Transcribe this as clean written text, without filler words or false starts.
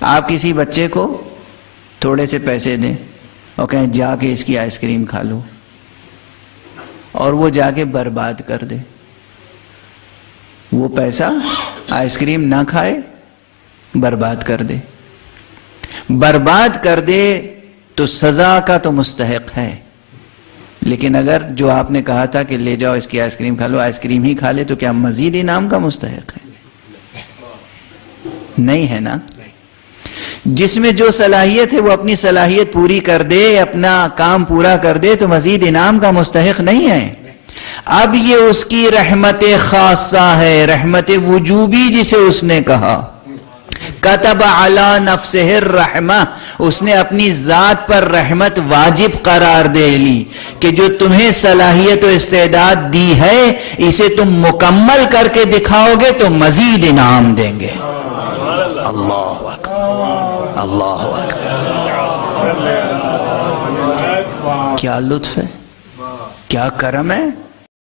آپ کسی بچے کو تھوڑے سے پیسے دیں اور کہیں جا کے اس کی آئس کریم کھا لو، اور وہ جا کے برباد کر دے، وہ پیسہ آئس کریم نہ کھائے، برباد کر دے، برباد کر دے تو سزا کا تو مستحق ہے، لیکن اگر جو آپ نے کہا تھا کہ لے جاؤ اس کی آئس کریم کھا لو، آئس کریم ہی کھا لے تو کیا مزید انعام کا مستحق ہے؟ نہیں ہے نا۔ جس میں جو صلاحیت ہے وہ اپنی صلاحیت پوری کر دے، اپنا کام پورا کر دے تو مزید انعام کا مستحق نہیں ہے۔ اب یہ اس کی رحمت خاصہ ہے، رحمت وجوبی جسے اس نے کہا، کتب علی نفسہ الرحمہ، اس نے اپنی ذات پر رحمت واجب قرار دے لی کہ جو تمہیں صلاحیت و استعداد دی ہے اسے تم مکمل کر کے دکھاؤ گے تو مزید انعام دیں گے۔ اللہ اکبر، اللہ اکبر، کیا لطف ہے، کیا کرم ہے۔